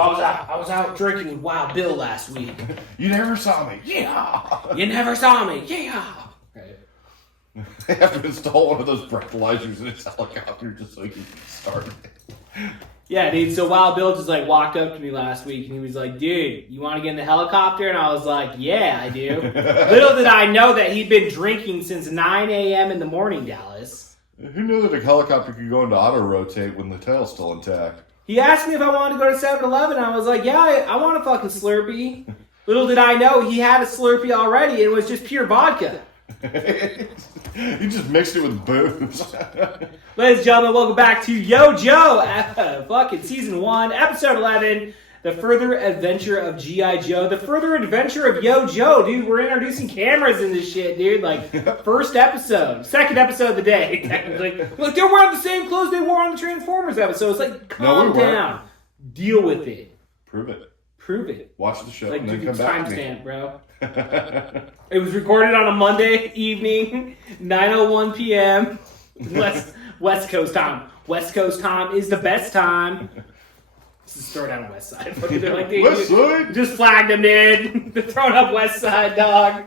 So I was out drinking with Wild Bill last week. You never saw me. Yeah. You never saw me. Yeah. Right. They have to install one of those breathalyzers in his helicopter just so he can start it. Yeah, dude. So Wild Bill just like walked up to me last week and he was like, dude, you want to get in the helicopter? And I was like, yeah, I do. Little did I know that he'd been drinking since 9 a.m. in the morning, Dallas. Who knew that a helicopter could go into auto-rotate when the tail's still intact? He asked me if I wanted to go to 7-Eleven. I was like, yeah, I want a fucking Slurpee. Little did I know he had a Slurpee already and it was just pure vodka. You just mixed it with booze. Ladies and gentlemen, welcome back to Yo Joe, fucking season 1, episode 11, the further adventure of G.I. Joe, the further adventure of Yo Joe, dude. We're introducing cameras in this shit, dude. Like, first episode, second episode of the day, technically. Look, they're wearing the same clothes they wore on the Transformers episode. It's like, calm down, deal with it, Prove it. prove it. Watch the show Like, and then dude, come back to me. timestamp, bro. It was recorded on a Monday evening, 9:01 p.m. West Coast time. West Coast time is the best time. This is throwing down West Side. They're like, dude, West Side? just flagged them, dude. They're throwing up West Side, dog.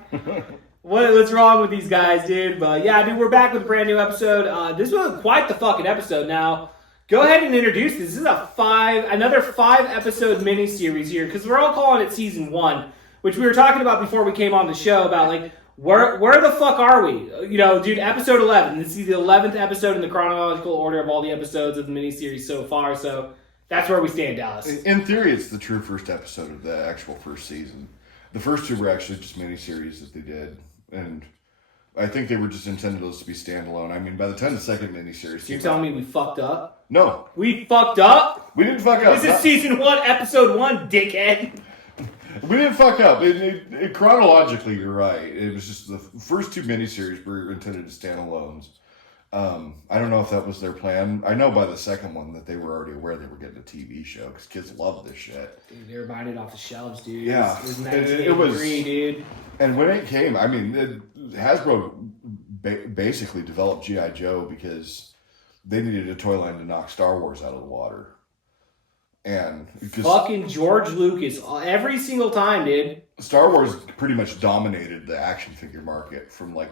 What's wrong with these guys, dude? But yeah, dude, we're back with a brand new episode. This was quite the fucking episode. Now, go ahead and introduce this. This is another 5-episode miniseries here, because we're all calling it season 1. Which we were talking about before we came on the show about, like, where the fuck are we? You know, dude, episode 11. This is the 11th episode in the chronological order of all the episodes of the miniseries so far, so that's where we stand, Dallas. In theory, it's the true first episode of the actual first season. The first two were actually just miniseries that they did, and I think they were just intended those to be standalone. I mean, by the time the second miniseries... You're telling me we fucked up? No. We fucked up? We didn't fuck up. This is season 1, episode 1, dickhead. We didn't fuck up. Chronologically, you're right. It was just the first two miniseries were intended as standalones. I don't know if that was their plan. I know by the second one that they were already aware they were getting a TV show because kids love this shit. Dude, they were buying it off the shelves, dude. Yeah. It was 1983, dude. And when it came, I mean, Hasbro basically developed G.I. Joe because they needed a toy line to knock Star Wars out of the water. And fucking George Lucas, every single time, dude. Star Wars pretty much dominated the action figure market from like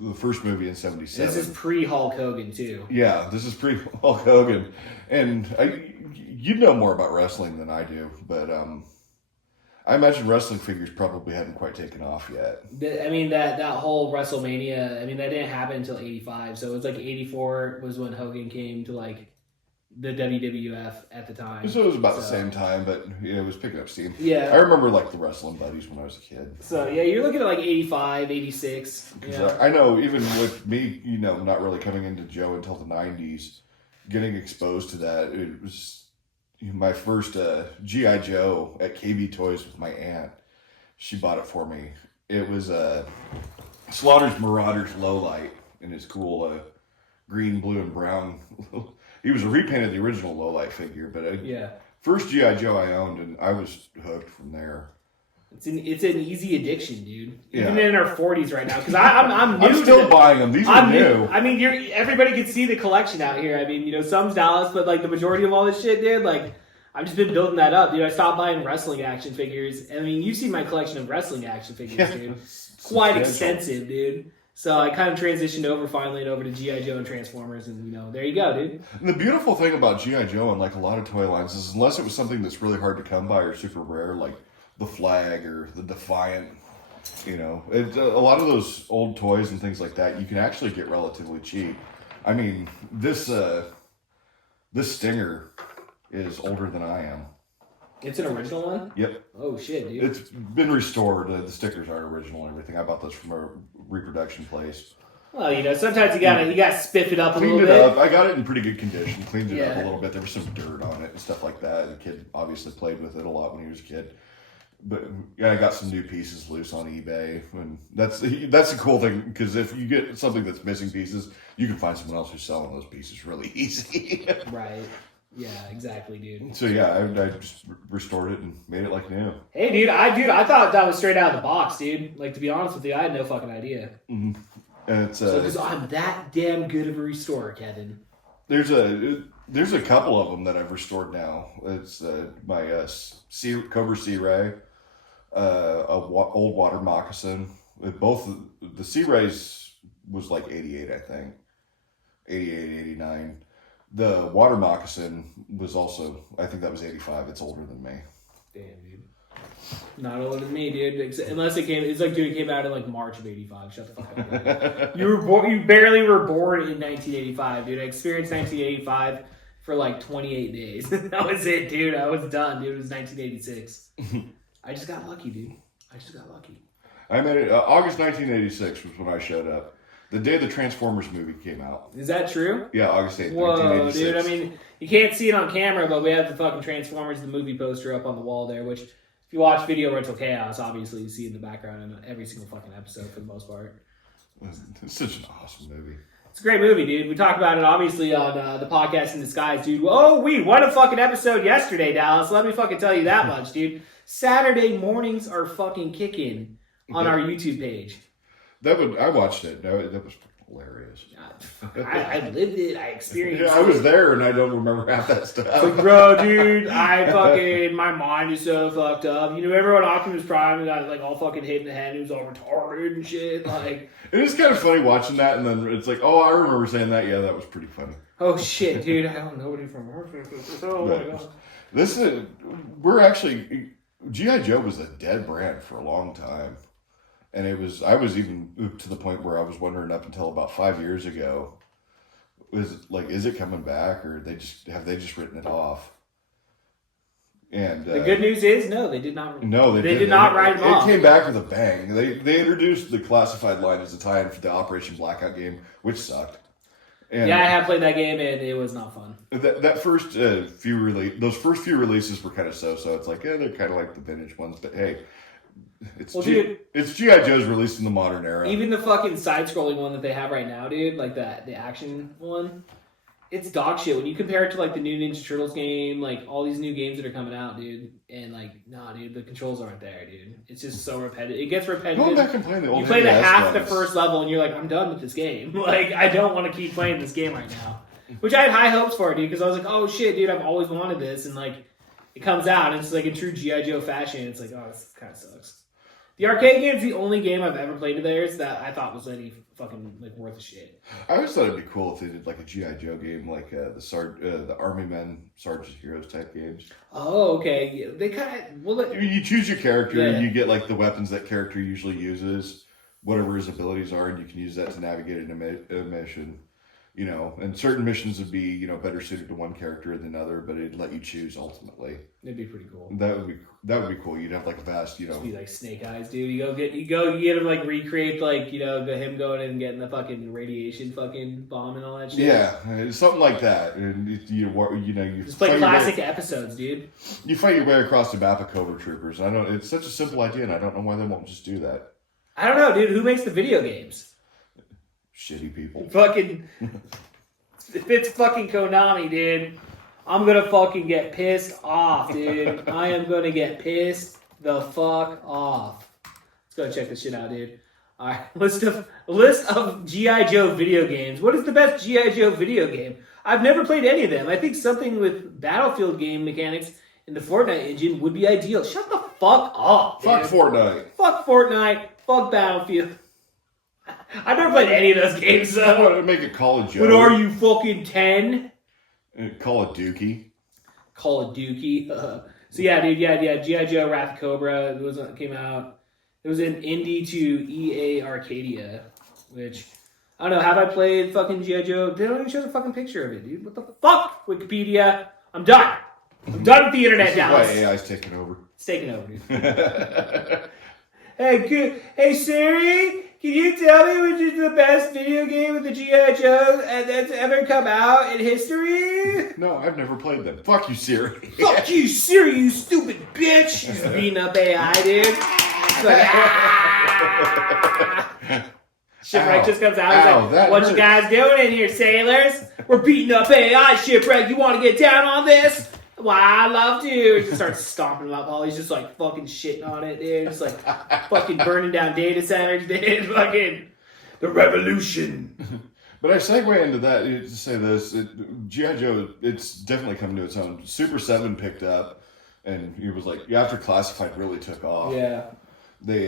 the first movie in '77. This is pre-Hulk Hogan too. Yeah, this is pre-Hulk Hogan, and you know more about wrestling than I do, but I imagine wrestling figures probably hadn't quite taken off yet. I mean that whole WrestleMania. I mean that didn't happen until '85, so it was like '84 was when Hogan came to like the WWF at the time. So it was about the same time, but yeah, it was picking up steam. Yeah. I remember like the Wrestling Buddies when I was a kid. So yeah, you're looking at like 85, 86. Yeah. I know even with me, you know, not really coming into Joe until the 90s, getting exposed to that, it was my first G.I. Joe at KB Toys with my aunt. She bought it for me. It was Slaughter's Marauders Lowlight in his cool green, blue, and brown. He was a repaint of the original Lowlight figure, but first G.I. Joe I owned, and I was hooked from there. It's an easy addiction, dude. Even in our 40s right now, because I'm new. I'm still buying them. These are new. I mean, everybody can see the collection out here. I mean, you know, some's Dallas, but like the majority of all this shit, dude, like I've just been building that up, dude. I stopped buying wrestling action figures. I mean, you see my collection of wrestling action figures, dude. Quite extensive, dude. So I kind of transitioned over to G.I. Joe and Transformers, and, you know, there you go, dude. And the beautiful thing about G.I. Joe and, like, a lot of toy lines is unless it was something that's really hard to come by or super rare, like the Flag or the Defiant, you know, a lot of those old toys and things like that, you can actually get relatively cheap. I mean, this Stinger is older than I am. It's an original one? Yep. Oh, shit, dude. It's been restored. The stickers aren't original and everything. I bought those from a reproduction place. Well, you know, sometimes you gotta spiff it up a little bit. Cleaned it up. I got it in pretty good condition. Cleaned it up a little bit. There was some dirt on it and stuff like that. The kid obviously played with it a lot when he was a kid. But yeah, I got some new pieces loose on eBay, and that's the cool thing, because if you get something that's missing pieces, you can find someone else who's selling those pieces really easy. Right. Yeah, exactly, dude. So yeah, I just restored it and made it like new. Hey, dude, I thought that was straight out of the box, dude. Like, to be honest with you, I had no fucking idea. Mm-hmm. And it's because I'm that damn good of a restorer, Kevin. There's a couple of them that I've restored now. It's my Cobra Sea Ray, old water moccasin. Both the Sea Rays was like 88, I think, 88, 89. The water moccasin was also, I think that was 85. It's older than me. Damn, dude. Not older than me, dude. Unless it came, it's like, dude, it came out in like March of '85. Shut the fuck up. Dude. You barely were born in 1985, dude. I experienced 1985 for like 28 days. That was it, dude. I was done, dude. It was 1986. I just got lucky, dude. I just got lucky. I met it August 1986 was when I showed up. The day the Transformers movie came out. Is that true? Yeah, August 8th, Whoa, 1986. dude. I mean, you can't see it on camera, but we have the fucking Transformers, the movie poster up on the wall there, which, if you watch Video Rental Chaos, obviously you see in the background in every single fucking episode for the most part. It's such an awesome movie. It's a great movie, dude. We talked about it, obviously, on the podcast In Disguise, dude. Oh, what a fucking episode yesterday, Dallas. Let me fucking tell you that much, dude. Saturday mornings are fucking kicking on our YouTube page. I watched it. That was hilarious. I lived it. I experienced it. I was there and I don't remember half that stuff. Like, bro, dude, my mind is so fucked up. You know, everyone Optimus Prime got like all fucking hit in the head. He was all retarded and shit. Like, it is kind of funny watching that, and then it's like, oh, I remember saying that. Yeah, that was pretty funny. Oh shit, dude, I don't know nobody from Oh my god. We're actually G.I. Joe was a dead brand for a long time. And I was even to the point where I was wondering up until about 5 years ago, is it coming back, or have they just written it off? And the good news is, no, they did not. No, they did not write them off. It came back with a bang. They introduced the classified line as a tie-in for the Operation Blackout game, which sucked. And yeah, I have played that game, and it was not fun. That first those first few releases were kind of so. It's like, yeah, they're kind of like the vintage ones, but hey. It's G.I. Joe's released in the modern era. Even the fucking side-scrolling one that they have right now, dude, like the action one, it's dog shit. When you compare it to like the new Ninja Turtles game, like all these new games that are coming out, dude, and like, nah, dude, the controls aren't there, dude. It's just so repetitive. It gets repetitive. Going back and playing the old You play NES half ones. the first level, and you're like, I'm done with this game. Like, I don't want to keep playing this game right now. Which I had high hopes for, dude, because I was like, oh shit, dude, I've always wanted this, and like, it comes out, and it's like in true G.I. Joe fashion. It's like, oh, this kind of sucks. The arcade game is the only game I've ever played of theirs that I thought was any fucking like worth a shit. I always thought it'd be cool if they did like a G.I. Joe game, like the Army Men, Sergeant Heroes type games. Oh, okay. Yeah, they kind of You choose your character, Yeah. and you get like the weapons that character usually uses, whatever his abilities are, and you can use that to navigate a mission. You know, and certain missions would be, you know, better suited to one character than another, but it'd let you choose ultimately. It'd be pretty cool. That would be cool. You'd have like a vast, you know. It'd be like Snake Eyes, dude. You get him like recreate like, you know, him going in and getting the fucking radiation fucking bomb and all that shit. Yeah, something like that. And you Just play classic episodes, dude. You fight your way across the map of Cobra Troopers. It's such a simple idea, and I don't know why they won't just do that. I don't know, dude. Who makes the video games? Shitty people. Fucking, if it's fucking Konami, dude, I'm gonna fucking get pissed off, dude. I am gonna get pissed the fuck off. Let's go check this shit out, dude. All right, list of G.I. Joe video games. What is the best G.I. Joe video game? I've never played any of them. I think something with Battlefield game mechanics in the Fortnite engine would be ideal. Shut the fuck up, dude. Fuck Fortnite. Fuck Fortnite. Fuck Battlefield. I've never played any of those games, I so. want to make a Call of Joe. What are you, fucking 10? Call of Dookie. Call of Dookie. So yeah, dude, yeah. G.I. Joe, Wrath of Cobra, came out. It was an indie to EA Arcadia, which, I don't know, have I played fucking G.I. Joe? They don't even show the fucking picture of it, dude. What the fuck? Wikipedia. I'm done. I'm done with the internet, This is Dallas. why AI's taking over. It's taking over, dude. Hey Siri, can you tell me which is the best video game with the G.I. Joe that's ever come out in history? No, I've never played them. Fuck you, Siri. Fuck you, Siri, you stupid bitch! She's beating up AI, dude. It's like, Shipwreck just comes out. He's like, what you guys doing in here, sailors? We're beating up AI, Shipwreck. You want to get down on this? Why, I love to. He just starts stomping him up. All he's just like fucking shitting on it, dude. Just like fucking burning down data centers, dude. Fucking the revolution. But I segue into that to say this: GI Joe, it's definitely coming to its own. Super 7 picked up, and it was like after Classified really took off. Yeah. They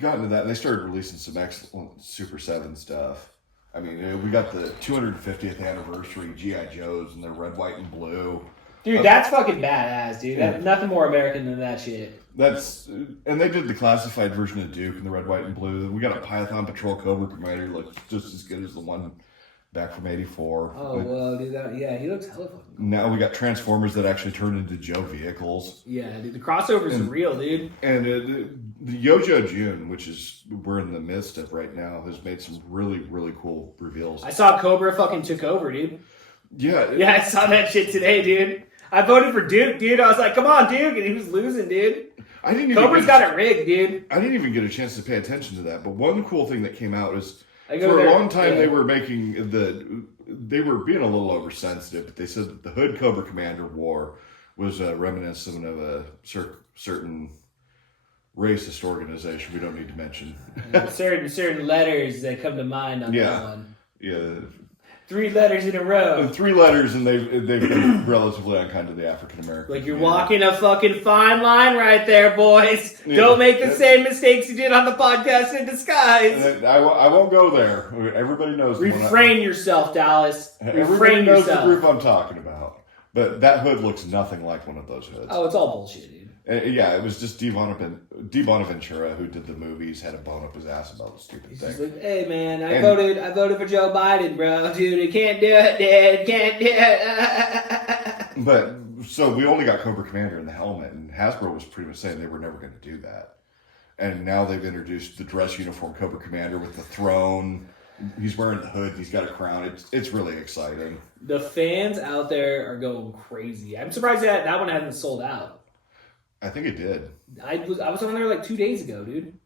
got into that, and they started releasing some excellent Super 7 stuff. I mean, we got the 250th anniversary GI Joes, and they're red, white, and blue. Dude, that's fucking badass, dude. Nothing more American than that shit. And they did the classified version of Duke in the red, white, and blue. We got a Python Patrol Cobra Commander, looks just as good as the one back from '84. Oh, well, dude, he looks hella fucking cool. Now we got Transformers that actually turn into Joe vehicles. Yeah, dude, the crossovers are real, dude. And the Yojo June, which is we're in the midst of right now, has made some really, really cool reveals. I saw Cobra fucking took over, dude. Yeah. Yeah, I saw that shit today, dude. I voted for Duke, dude. I was like, come on, Duke. And he was losing, dude. Cobra's got it rigged, dude. I didn't even get a chance to pay attention to that. But one cool thing that came out is for a long time they were making they were being a little oversensitive, but they said that the Hood Cobra Commander War was reminiscent of a certain racist organization we don't need to mention. certain letters that come to mind on that one. Yeah. 3 letters in a row. 3 letters, and they've been relatively unkind to the African American. Like you're walking a fucking fine line right there, boys. Yeah. Don't make the same mistakes you did on the podcast in disguise. I won't go there. Everybody knows. Refrain yourself, Dallas. Everybody knows the group I'm talking about. But that hood looks nothing like one of those hoods. Oh, it's all bullshit, dude. Yeah, it was just Dee Bonaventura who did the movies, had a bone up his ass about the stupid thing. He's like, hey man, I voted for Joe Biden, bro. Dude, he can't do it, dude. Can't do it. But so we only got Cobra Commander in the helmet, and Hasbro was pretty much saying they were never going to do that. And now they've introduced the dress uniform Cobra Commander with the throne. He's wearing the hood. He's got a crown. It's really exciting. The fans out there are going crazy. I'm surprised that one hasn't sold out. I think it did. I was on there like 2 days ago, dude.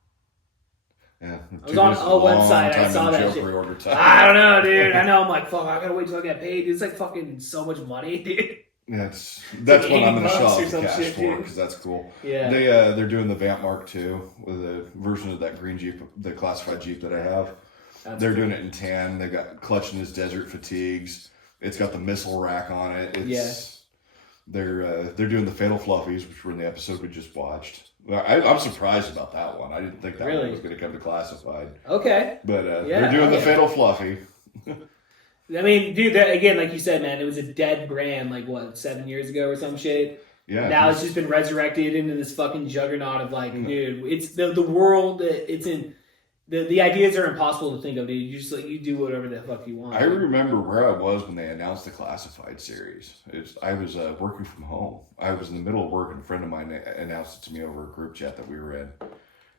Yeah. I was on a website. I saw that shit. I don't know, dude. I know. I'm like, fuck. I gotta wait till I get paid. It's like fucking so much money, dude. Yeah, that's what I'm gonna show off the cash for because that's cool. Yeah. They're doing the Vamp Mark II with a version of that green Jeep, the classified Jeep that I have. They're doing it in tan. They got Clutch in his desert fatigues. It's got the missile rack on it. They're doing the Fatal Fluffies, which were in the episode we just watched. I'm surprised about that one. I didn't think that one was going to come to classified. Okay. But they're doing the Fatal Fluffy. I mean, dude, again, like you said, man, it was a dead brand, like, 7 years ago or some shit? Yeah. Now it's just been resurrected into this fucking juggernaut of, like, dude, it's the world that it's in. The ideas are impossible to think of, dude. You just you do whatever the fuck you want. I remember where I was when they announced the classified series. I was working from home. I was in the middle of work, and a friend of mine announced it to me over a group chat that we were in,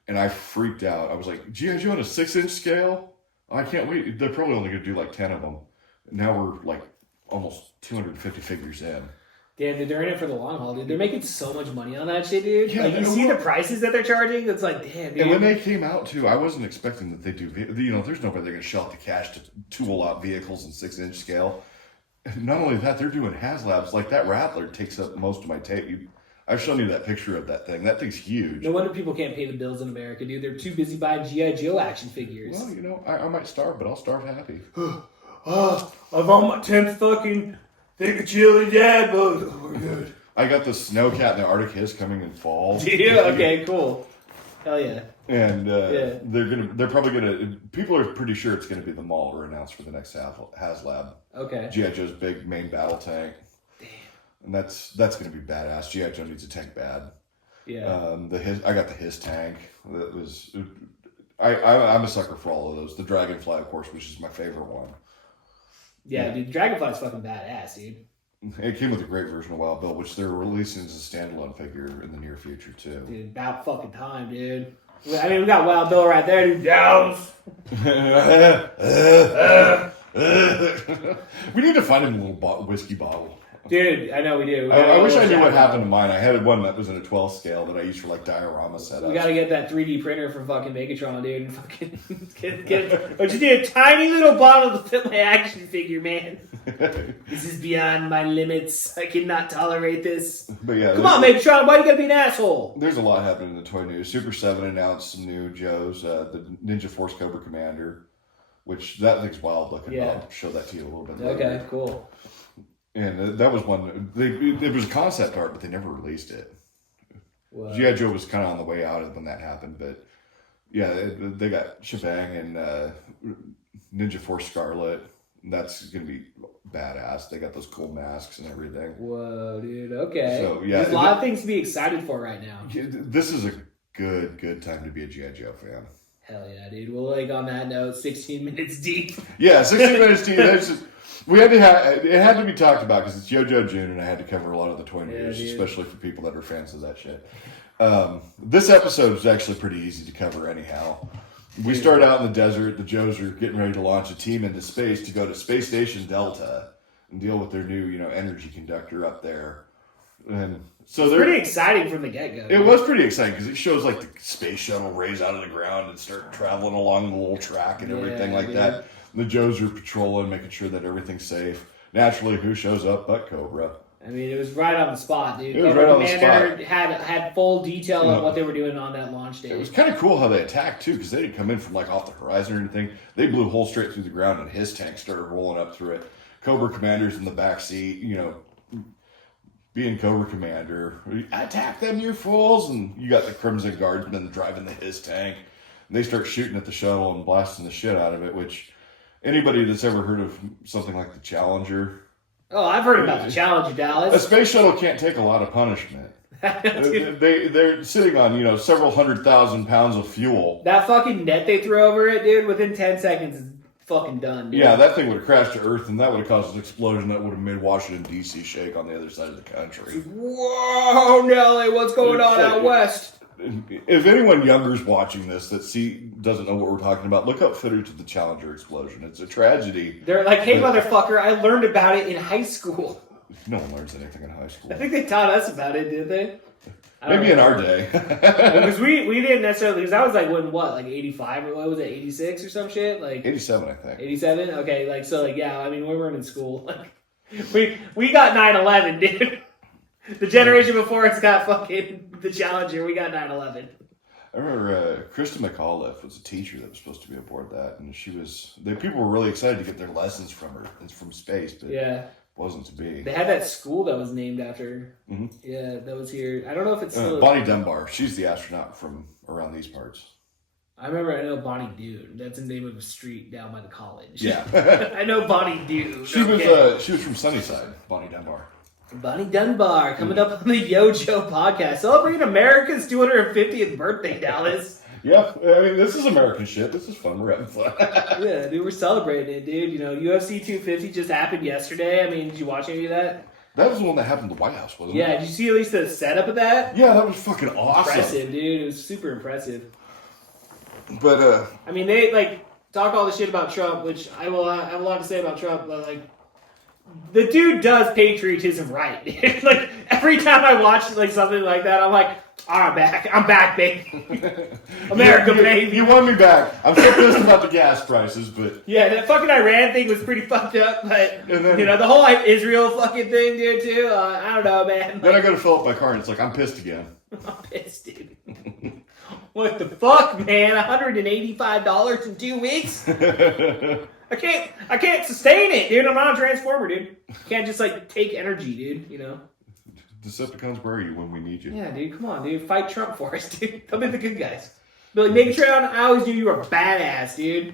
and I freaked out. I was like, "G.I. Joe on a 6-inch scale? Oh, I can't wait. They're probably only going to do like 10 of them." Now we're like almost 250 figures in. Damn, dude, they're in it for the long haul, dude. They're making so much money on that shit, dude. Yeah, like, you see the prices that they're charging? It's like, damn, dude. And when they came out, too, I wasn't expecting that they do... there's nobody they're going to shell out the cash to tool out vehicles in 6-inch scale. And not only that, they're doing HasLabs. Like, that Rattler takes up most of my tape. I've shown you that picture of that thing. That thing's huge. No wonder people can't pay the bills in America, dude. They're too busy buying G.I. Joe action figures. Well, I might starve, but I'll starve happy. I've on my 10th fucking thing of chili, Dad, but we're good. I got the Snowcat and the Arctic Hiss coming in fall. Yeah, okay, cool. Hell yeah. And they're probably gonna. People are pretty sure it's gonna be the Mauler announced for the next HasLab. Okay. G.I. Joe's big main battle tank. Damn. And that's gonna be badass. G.I. Joe needs a tank bad. Yeah. I got the Hiss tank. That was. I'm a sucker for all of those. The Dragonfly, of course, which is my favorite one. Yeah, dude, Dragonfly's fucking badass, dude. It came with a great version of Wild Bill, which they're releasing as a standalone figure in the near future, too. Dude, about fucking time, dude. I mean, we got Wild Bill right there, dude. Downs. We need to find him a little whiskey bottle. Dude, I know we do. I wish I knew what happened to mine. I had one that was in a 12 scale that I used for like diorama setups. We gotta get that 3D printer for fucking Megatron, dude, and fucking get but you need a tiny little bottle to fit my action figure, man. This is beyond my limits. I cannot tolerate this. But yeah, come on, Megatron, why you gotta be an asshole? There's a lot happening in the toy news. Super 7 announced some new Joes, the Ninja Force Cobra Commander. which that thing's wild looking. Yeah. I'll show that to you a little bit later. Okay, cool. And that was one. It was concept art, but they never released it. Wow. G.I. Joe was kind of on the way out when that happened, but yeah, they got Shebang and Ninja Force Scarlet. That's gonna be badass. They got those cool masks and everything. Whoa, dude. Okay. So yeah, There's a lot of things to be excited for right now. This is a good time to be a G.I. Joe fan. Hell yeah, dude. Well, like on that note, 16 minutes deep. Yeah, 16 minutes deep. We had to it had to be talked about because it's JoJo June, and I had to cover a lot of the toy news, especially for people that are fans of that shit. This episode is actually pretty easy to cover anyhow. We start out in the desert. The Joes are getting ready to launch a team into space to go to Space Station Delta and deal with their new, energy conductor up there. And so it's pretty exciting from the get-go. It was pretty exciting because it shows like the space shuttle raise out of the ground and start traveling along the little track and everything like that. The Joes are patrolling, making sure that everything's safe. Naturally, who shows up but Cobra? I mean, it was right on the spot, dude. It was right on the Commander had full detail of what they were doing on that launch day. It was kind of cool how they attacked too, because they didn't come in from like off the horizon or anything. They blew a hole straight through the ground, and his tank started rolling up through it. Cobra Commander's in the back seat, being Cobra Commander. Attack them, you fools! And you got the Crimson Guardsmen driving his tank. And they start shooting at the shuttle and blasting the shit out of it, which anybody that's ever heard of something like the Challenger. Oh, I've heard about the Challenger, Dallas. A space shuttle can't take a lot of punishment. They're sitting on, several 100,000 pounds of fuel. That fucking net they threw over it, dude, within 10 seconds is fucking done, dude. Yeah, that thing would have crashed to Earth, and that would have caused an explosion that would have made Washington, D.C. shake on the other side of the country. Whoa, Nelly, what's going on out west? If anyone younger is watching this that doesn't know what we're talking about, look up footage of the Challenger explosion. It's a tragedy. They're like, hey, motherfucker, I learned about it in high school. No one learns anything in high school. I think they taught us about it, didn't they? Maybe in our day. Because we didn't necessarily, because that was like 85 or what was it, 86 or some shit? Like 87, I think. 87? Okay, we weren't in school. We got 9/11, dude. The generation before us got fucking the Challenger. We got 9/11. I remember Krista McAuliffe was a teacher that was supposed to be aboard that, and people were really excited to get their lessons from her. It's from space, but wasn't to be. They had that school that was named after her. Mm-hmm. Yeah, that was here. I don't know if it's still... Bonnie Dunbar. She's the astronaut from around these parts. I know Bonnie Dude. That's the name of a street down by the college. Yeah. I know Bonnie Dude. She was from Sunnyside, Bonnie Dunbar. Bonnie Dunbar coming up on the YoJo podcast, celebrating America's 250th birthday, Dallas. Yeah, I mean, this is American shit. This is fun. We're having fun. Yeah, dude, we're celebrating it, dude. UFC 250 just happened yesterday. I mean, did you watch any of that? That was the one that happened at the White House, wasn't it? Yeah, did you see at least the setup of that? Yeah, that was fucking awesome. Impressive, dude. It was super impressive. But, I mean, they, talk all the shit about Trump, which I will have a lot to say about Trump, but, the dude does patriotism right. Every time I watch, something like that, I'm like, I'm back, baby. America, baby. You won me back. I'm so pissed about the gas prices, but... Yeah, that fucking Iran thing was pretty fucked up, but, the whole Israel fucking thing, dude, too, I don't know, man. Then I go to fill up my car, and it's like, I'm pissed again. I'm pissed, dude. What the fuck, man? $185 in 2 weeks? I can't sustain it, dude. I'm not a transformer, dude. Can't just take energy, dude, Decepticons, where are you when we need you? Yeah, dude, come on, dude. Fight Trump for us, dude. They'll be the good guys. Be like, Megatron, I always knew you were a badass, dude.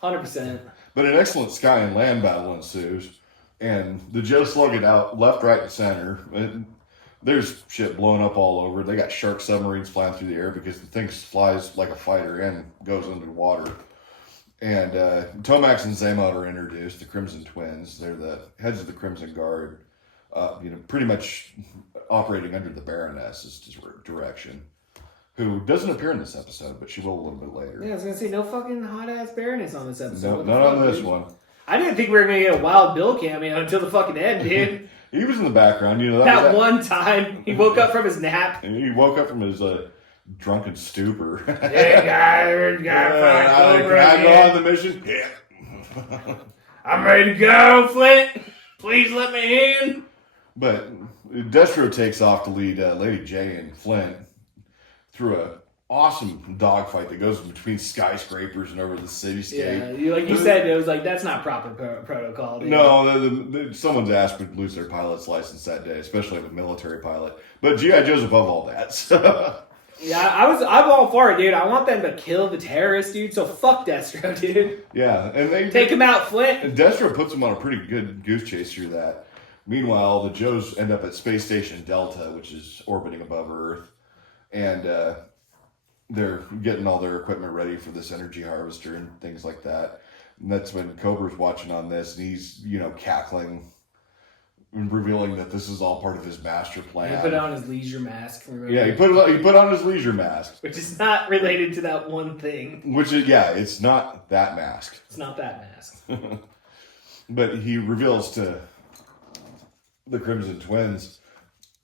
100%. But an excellent sky and land battle ensues, and the Joe slug it out left, right, and center. And there's shit blowing up all over. They got shark submarines flying through the air because the thing flies like a fighter and goes under the water. And Tomax and Zaymot are introduced, the Crimson Twins. They're the heads of the Crimson Guard, pretty much operating under the Baroness's direction, who doesn't appear in this episode, but she will a little bit later. Yeah, I was going to say, no fucking hot-ass Baroness on this episode. No, not on this one. I didn't think we were going to get a Wild Bill cameo until the fucking end, dude. He was in the background, That one time, he woke up from his nap. He woke up from his drunken stupor. Hey, guys, can I go on the mission? Yeah. I'm ready to go, Flint. Please let me in. But Destro takes off to lead Lady J and Flint through a awesome dogfight that goes between skyscrapers and over the cityscape. Yeah, like you said, it was like that's not proper protocol. Dude. No, someone's ass would lose their pilot's license that day, especially a military pilot. But GI Joe's above all that. So. Yeah, I'm all for it, dude. I want them to kill the terrorists, dude. So fuck Destro, dude. Yeah, and they take him out, Flint. And Destro puts him on a pretty good goose chase through that. Meanwhile, the Joes end up at Space Station Delta, which is orbiting above Earth, and they're getting all their equipment ready for this energy harvester and things like that. And that's when Cobra's watching on this, and he's cackling. And revealing that this is all part of his master plan. He put on his leisure mask. Remember? Yeah, he put on his leisure mask, which is not related to that one thing. Which is it's not that mask. It's not that mask. But he reveals to the Crimson Twins.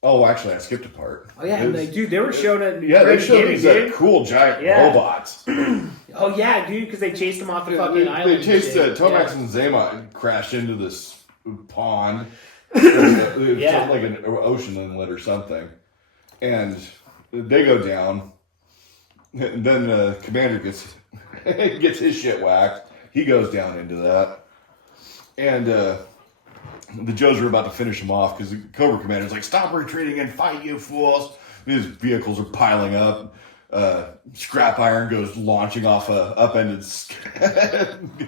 Oh, actually, I skipped a part. Oh yeah, dude, they were showing it. Yeah, they showed these cool giant robots. Oh yeah, dude, because they chased them off the fucking island. They chased Tomax and Zama crashed into this pond. It like an ocean inlet or something, and they go down. And then the commander gets his shit whacked. He goes down into that, and the Joes are about to finish him off because the Cobra commander's like, "Stop retreating and fight, you fools!" His vehicles are piling up. Scrap iron goes launching off a upended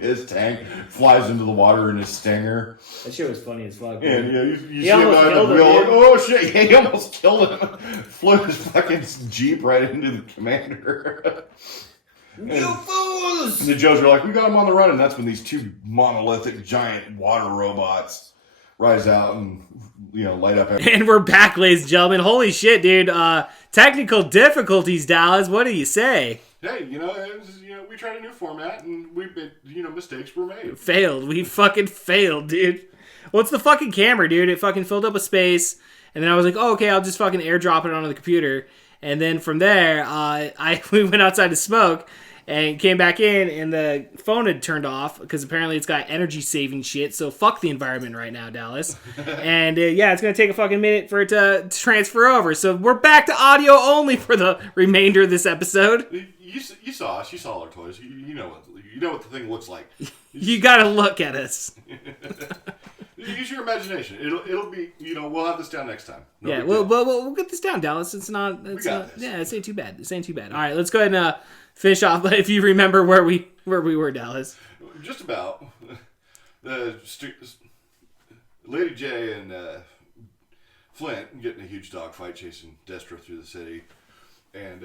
his tank, flies into the water in his Stinger. That shit was funny as fuck. And you see him behind the wheel, like, oh shit, he almost killed him. Flew his fucking Jeep right into the commander. You fools! The Joes are like, we got him on the run, and that's when these two monolithic giant water robots rise out and light up everything. And we're back, ladies and gentlemen. Holy shit, dude. Technical difficulties, Dallas. What do you say? Hey, we tried a new format and mistakes were made. Failed. We fucking failed, dude. Well, it's the fucking camera, dude. It fucking filled up with space. And then I was like, oh, okay, I'll just fucking airdrop it onto the computer. And then from there, we went outside to smoke and came back in, and the phone had turned off because apparently it's got energy-saving shit, so fuck the environment right now, Dallas. And it's going to take a fucking minute for it to transfer over. So we're back to audio only for the remainder of this episode. You saw us. You saw our toys. You know what the thing looks like. You got to look at us. Use your imagination. It'll be, we'll have this down next time. We'll get this down, Dallas. It's not, this ain't too bad. This ain't too bad. All right, let's go ahead and finish off. If you remember where we were, Dallas. Just about. Lady J and Flint getting a huge dogfight chasing Destro through the city. And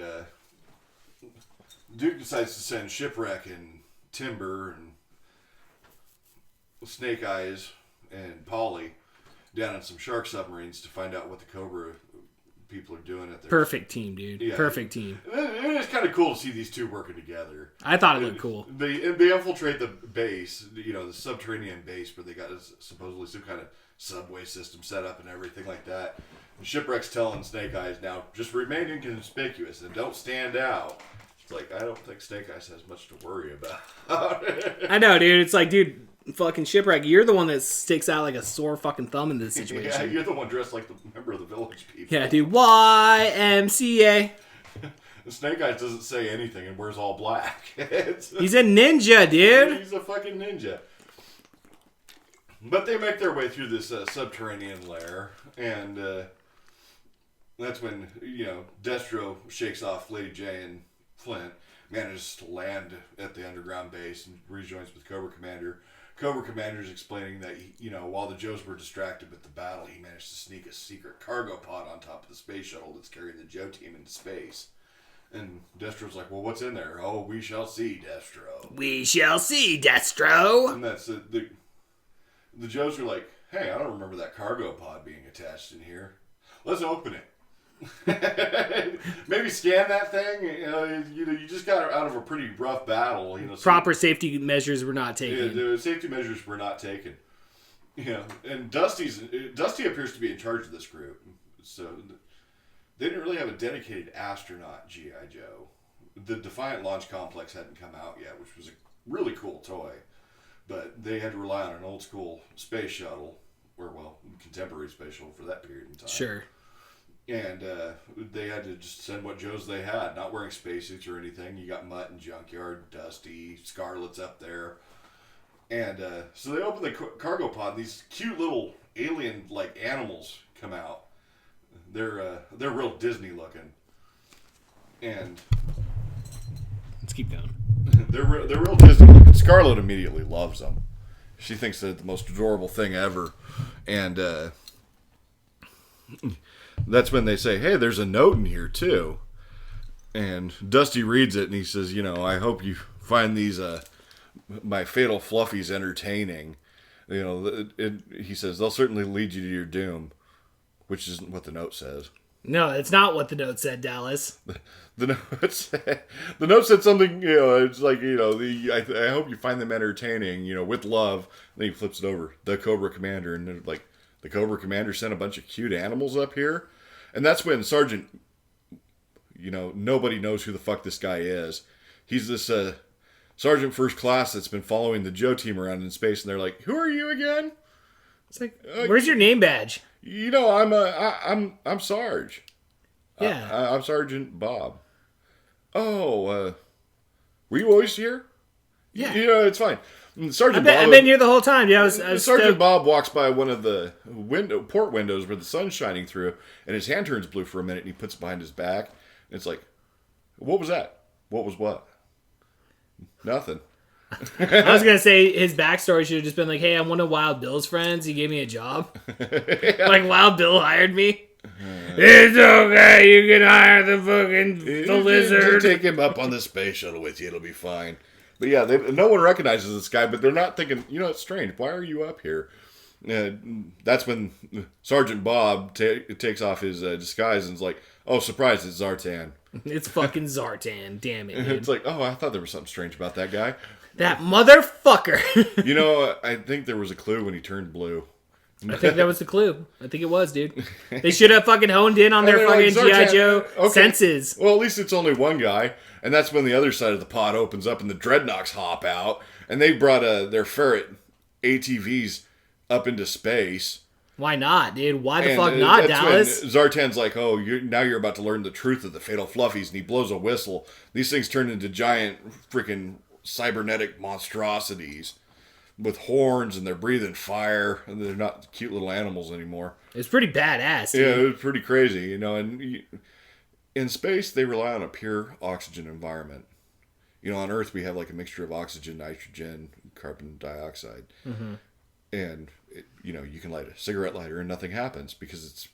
Duke decides to send Shipwreck and Timber and Snake Eyes and Polly down in some shark submarines to find out what the Cobra people are doing at their... Perfect team, dude. Yeah. Perfect team. It's kind of cool to see these two working together. I thought it looked cool. They infiltrate the base, the subterranean base where they got supposedly some kind of subway system set up and everything like that. And Shipwreck's telling Snake Eyes now, just remain inconspicuous and don't stand out. It's like, I don't think Snake Eyes has much to worry about. I know, dude. It's like, dude... Fucking Shipwreck, you're the one that sticks out like a sore fucking thumb in this situation. Yeah, you're the one dressed like the member of the Village People. Yeah, dude. YMCA. The Snake Eyes doesn't say anything and wears all black. He's a ninja, dude. He's a fucking ninja. But they make their way through this subterranean lair, and that's when, Destro shakes off Lady J and Flint, manages to land at the underground base and rejoins with Cobra Commander. Cobra Commander's explaining that, while the Joes were distracted with the battle, he managed to sneak a secret cargo pod on top of the space shuttle that's carrying the Joe team into space. And Destro's like, well, what's in there? Oh, we shall see, Destro. We shall see, Destro. And that's the Joes are like, hey, I don't remember that cargo pod being attached in here. Let's open it. Maybe scan that thing. You just got out of a pretty rough battle. Proper safety measures were not taken. Yeah, the safety measures were not taken. And Dusty appears to be in charge of this group. So they didn't really have a dedicated astronaut GI Joe. The Defiant Launch Complex hadn't come out yet, which was a really cool toy. But they had to rely on an old school space shuttle, or contemporary space shuttle for that period in time. Sure. And they had to just send what Joes they had, not wearing spacesuits or anything. You got Mutt and Junkyard, Dusty, Scarlet's up there. And so they open the cargo pod, and these cute little alien-like animals come out. They're real Disney looking. And let's keep going. They're real Disney looking. Scarlet immediately loves them. She thinks they're the most adorable thing ever. And that's when they say, hey, there's a note in here, too. And Dusty reads it, and he says, I hope you find these, my fatal fluffies entertaining. He says, they'll certainly lead you to your doom, which isn't what the note says. No, it's not what the note said, Dallas. The note said something, it's like, I hope you find them entertaining, with love. And then he flips it over, the Cobra Commander, and they're like, the Cobra Commander sent a bunch of cute animals up here. And that's when Sergeant, nobody knows who the fuck this guy is. He's this Sergeant First Class that's been following the Joe team around in space, and they're like, who are you again? It's like, where's your name badge? I'm Sarge. Yeah. I'm Sergeant Bob. Oh, were you always here? Yeah. It's fine. Sergeant I've Bob. been here the whole time. Yeah, I was Sergeant Bob walks by one of the port windows where the sun's shining through, and his hand turns blue for a minute, and he puts it behind his back. And it's like, what was that? What was what? Nothing. I was gonna say his backstory should have just been like, "Hey, I'm one of Wild Bill's friends. He gave me a job. Like Wild Bill hired me. It's okay. You can hire the lizard. Just take him up on the space shuttle with you. It'll be fine." But yeah, no one recognizes this guy, but they're not thinking, it's strange. Why are you up here? That's when Sergeant Bob takes off his disguise and is like, oh, surprise, it's Zartan. It's fucking Zartan. Damn it, dude. It's like, oh, I thought there was something strange about that guy. That motherfucker. I think there was a clue when he turned blue. I think that was the clue. I think it was, dude. They should have fucking honed in on their fucking G.I. Joe senses. Well, at least it's only one guy. And that's when the other side of the pod opens up and the Dreadnoks hop out. And they brought their ferret ATVs up into space. Why not, dude? Why the fuck not, Dallas? Zartan's like, oh, now you're about to learn the truth of the fatal fluffies. And he blows a whistle. These things turn into giant freaking cybernetic monstrosities with horns, and they're breathing fire, and they're not cute little animals anymore. It's pretty badass, dude. Yeah, it was pretty crazy, and in space, they rely on a pure oxygen environment. On Earth, we have like a mixture of oxygen, nitrogen, carbon dioxide. Mm-hmm. And, you can light a cigarette lighter and nothing happens because it's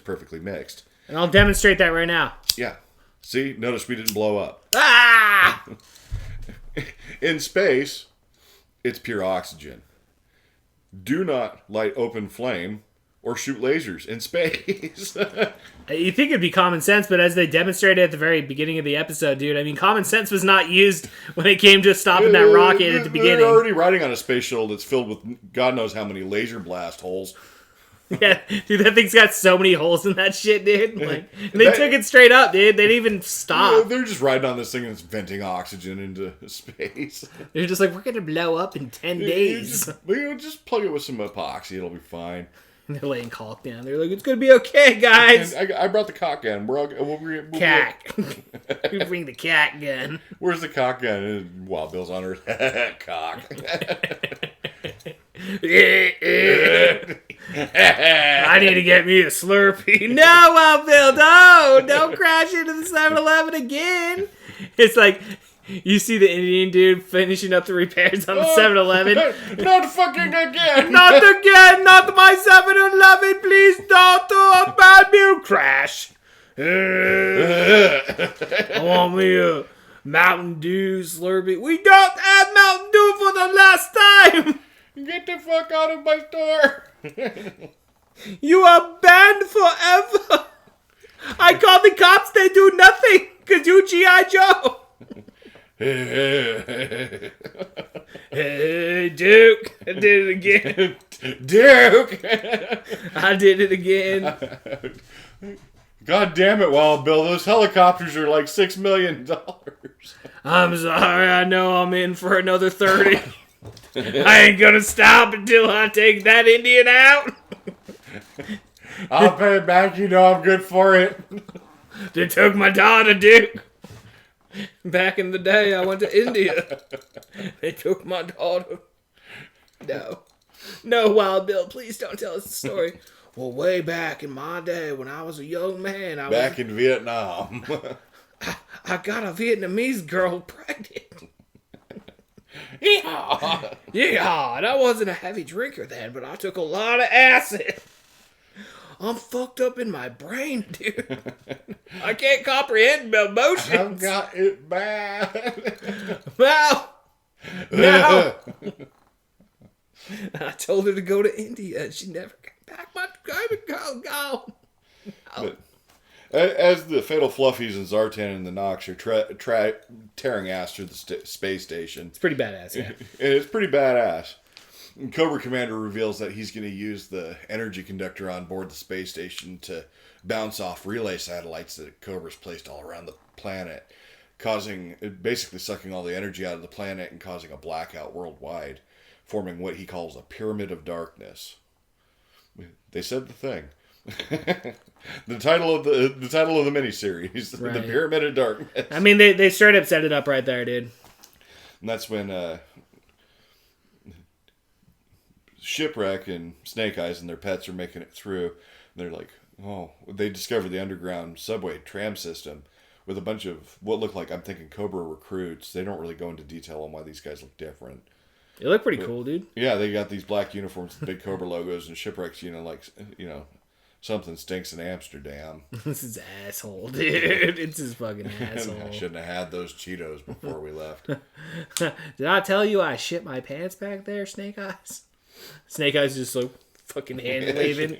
perfectly mixed. And I'll demonstrate that right now. Yeah. See? Notice we didn't blow up. Ah! In space, it's pure oxygen. Do not light open flame or shoot lasers in space. You think it'd be common sense, but as they demonstrated at the very beginning of the episode, dude, common sense was not used when it came to stopping that rocket at the beginning. They're already riding on a space shuttle that's filled with God knows how many laser blast holes. Yeah, dude, that thing's got so many holes in that shit, dude. They took it straight up, dude. They didn't even stop. They're just riding on this thing and it's venting oxygen into space. They're just like, we're going to blow up in 10 days. Just plug it with some epoxy. It'll be fine. And they're laying caulk down. They're like, it's going to be okay, guys. I brought the cock gun. Cat. You bring the cat gun. Where's the cock gun? Wild Bill's on Earth. Cock. I need to get me a Slurpee. No, Wild Bill, no! Don't crash into the 7-Eleven again. It's like, you see the Indian dude finishing up the repairs on the 7-Eleven. Not fucking again! Not again! Not my 7-Eleven! Please don't do a bad meal crash. I want me a Mountain Dew Slurpee. We don't have Mountain Dew for the last time! Get the fuck out of my store! You are banned forever! I call the cops, they do nothing! Cause you G.I. Joe! Hey, Duke! I did it again. Duke! I did it again. God damn it, Wild Bill. Those helicopters are like $6 million. I'm sorry, I know I'm in for another 30. I ain't gonna stop until I take that Indian out. I'll pay it back. You know I'm good for it. They took my daughter, dude. Back in the day, I went to India. They took my daughter. No, Wild Bill, please don't tell us the story. Well, way back in my day, when I was a young man, in Vietnam. I got a Vietnamese girl pregnant. Yeehaw. Yeah, and I wasn't a heavy drinker then, but I took a lot of acid. I'm fucked up in my brain, dude. I can't comprehend emotions. I've got it bad. Wow. No. I told her to go to India, and she never came back. My go. But as the Fatal Fluffies and Zartan and the Nox are tearing ass through the space station. It's pretty badass, yeah. And it's pretty badass. And Cobra Commander reveals that he's going to use the energy conductor on board the space station to bounce off relay satellites that Cobra's placed all around the planet, basically sucking all the energy out of the planet and causing a blackout worldwide, forming what he calls a pyramid of darkness. They said the thing. the title of the miniseries, right. The Pyramid of Darkness. I mean, they straight up set it up right there, dude. And that's when Shipwreck and Snake Eyes and their pets are making it through. And they're like, oh, they discover the underground subway tram system with a bunch of what look like, I'm thinking, Cobra recruits. They don't really go into detail on why these guys look different. They look pretty cool, dude. Yeah, they got these black uniforms with big Cobra logos, and Shipwreck's, something stinks in Amsterdam. This is asshole, dude. It's his fucking asshole. I shouldn't have had those Cheetos before we left. Did I tell you I shit my pants back there, Snake Eyes? Snake Eyes just like fucking hand waving.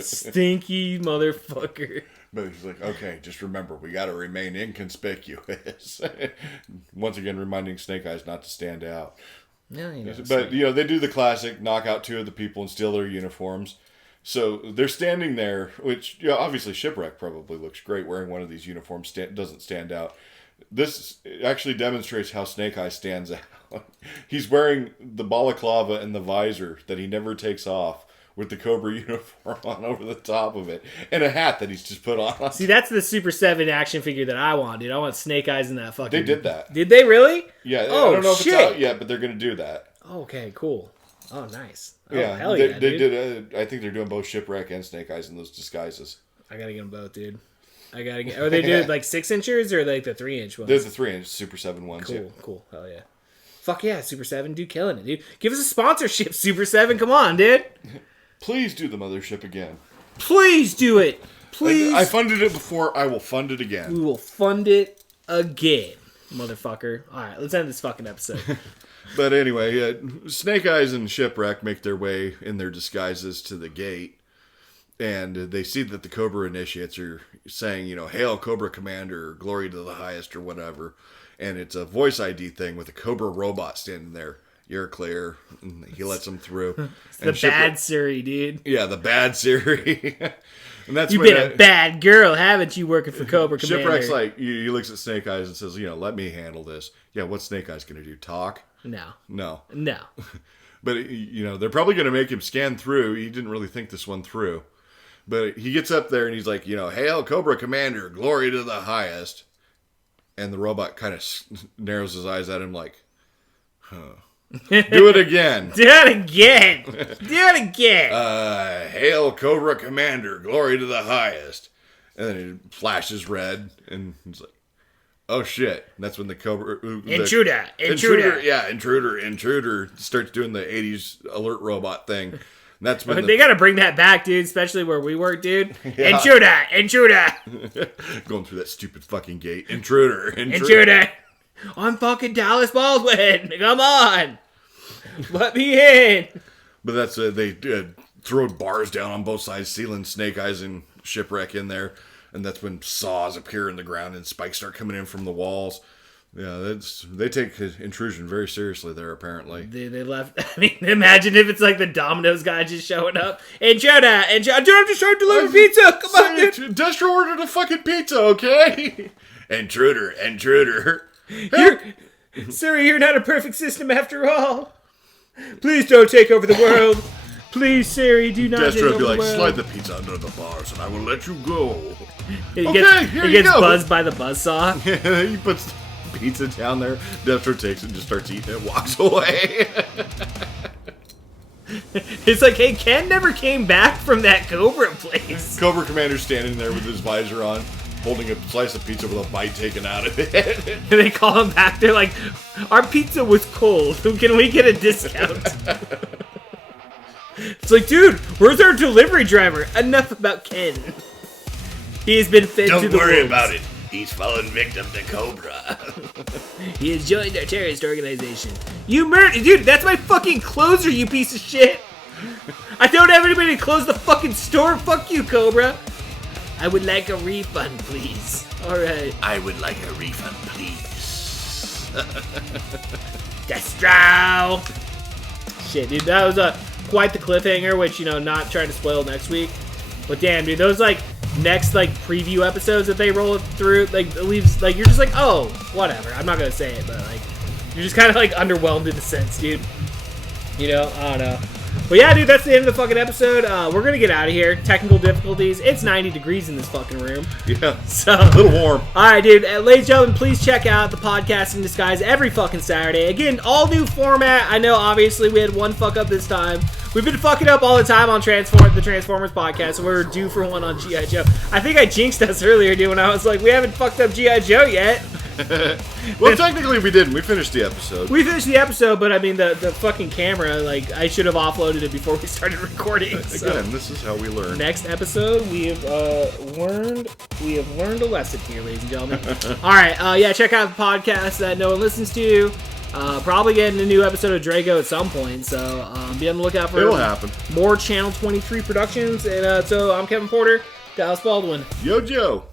Stinky motherfucker. But he's like, okay, just remember, we got to remain inconspicuous. Once again, reminding Snake Eyes not to stand out. Yeah, but they do the classic, knock out two of the people and steal their uniforms. So they're standing there, which obviously Shipwreck probably looks great wearing one of these uniforms. Doesn't stand out. This actually demonstrates how Snake Eyes stands out. He's wearing the balaclava and the visor that he never takes off, with the Cobra uniform on over the top of it, and a hat that he's just put on. See, that's the Super 7 action figure that I want, dude. I want Snake Eyes in that fucking... They did that. Did they really? Yeah, oh, I don't know if shit. it's out yet, but they're going to do that. Okay, cool. Oh, nice. Oh, yeah, hell they dude. did. I think they're doing both Shipwreck and Snake Eyes in those disguises. I gotta get them both, dude. Are they doing like 6-inchers or like the 3-inch ones? They're the 3-inch Super 7 ones. Cool, yeah. cool. Hell yeah. Fuck yeah, Super 7, dude, killing it, dude. Give us a sponsorship, Super 7. Come on, dude. Please do the mothership again. Please do it. Please. I funded it before. I will fund it again. We will fund it again, motherfucker. All right, let's end this fucking episode. But anyway, Snake Eyes and Shipwreck make their way in their disguises to the gate. And they see that the Cobra initiates are saying, Hail Cobra Commander, glory to the highest, or whatever. And it's a voice ID thing with a Cobra robot standing there. You're clear. And he lets them through. The bad Siri, dude. Yeah, the bad Siri. And that's You've been a bad girl, haven't you, working for Cobra Commander? Shipwreck's like, he looks at Snake Eyes and says, let me handle this. Yeah, what's Snake Eyes going to do? Talk? No. But, they're probably going to make him scan through. He didn't really think this one through. But he gets up there and he's like, Hail Cobra Commander, glory to the highest. And the robot kind of narrows his eyes at him like, huh. Do it again. Do it again. Do it again. Hail Cobra Commander, glory to the highest. And then it flashes red and he's like, oh shit. And that's when the Cobra... Intruder. Yeah, intruder starts doing the 80s alert robot thing. And that's when they gotta bring that back, dude, especially where we work, dude. Yeah. Intruder. Going through that stupid fucking gate. Intruder. I'm fucking Dallas Baldwin. Come on. Let me in. But that's they throw bars down on both sides, sealing Snake Eyes and Shipwreck in there. And that's when saws appear in the ground and spikes start coming in from the walls. Yeah, they take intrusion very seriously there, apparently. They left. I mean, imagine if it's like the Domino's guy just showing up. Intruder. Dude, I'm just trying to deliver pizza. Come on, dude. Just ordered a fucking pizza, okay? Intruder. Siri, you're not a perfect system after all. Please don't take over the world. Please, Siri, do not take Destro over would be the like, world. slide the pizza under the bars and I will let you go. He Okay, gets, here he you gets go. buzzed by the buzzsaw. He puts the pizza down there. Destro takes it and just starts eating it and walks away. It's like, hey, Ken never came back from that Cobra place. Cobra Commander's standing there with his visor on, holding a slice of pizza with a bite taken out of it. And they call him back. They're like, our pizza was cold. Can we get a discount? It's like, dude, where's our delivery driver? Enough about Ken. He has been fed to Don't the worry wolves. about it. He's fallen victim to Cobra. He has joined our terrorist organization. You murdered, dude. That's my fucking closer, you piece of shit. I don't have anybody to close the fucking store. Fuck you, Cobra. I would like a refund, please. All right, I would like a refund, please. Destro. Shit, dude, that was quite the cliffhanger. Which, you know, not trying to spoil next week, but damn, dude, those like next like preview episodes that they roll through, like it leaves like you're just like, oh, whatever. I'm not gonna say it, but like you're just kind of like underwhelmed in a sense, dude. You know, I don't know. But yeah, dude, that's the end of the fucking episode. We're gonna get out of here. Technical difficulties. It's 90 degrees in this fucking room. Yeah, So a little warm. Alright, dude. Ladies and gentlemen, please check out the Podcast in Disguise every fucking Saturday. Again, all new format. I know, obviously, we had one fuck up this time. We've been fucking up all the time on the Transformers podcast, so we're due for one on G.I. Joe. I think I jinxed us earlier, dude, when I was like, we haven't fucked up G.I. Joe yet. Well, technically we didn't. We finished the episode. We finished the episode, but I mean, the fucking camera, like, I should have offloaded it before we started recording. So. Again, this is how we learn. Next episode, we have learned a lesson here, ladies and gentlemen. All right, yeah, check out the podcast that no one listens to. Probably getting a new episode of Drago at some point, so be on the lookout for It'll happen. more Channel 23 productions. And so I'm Kevin Porter, Dallas Baldwin. Yo, Joe.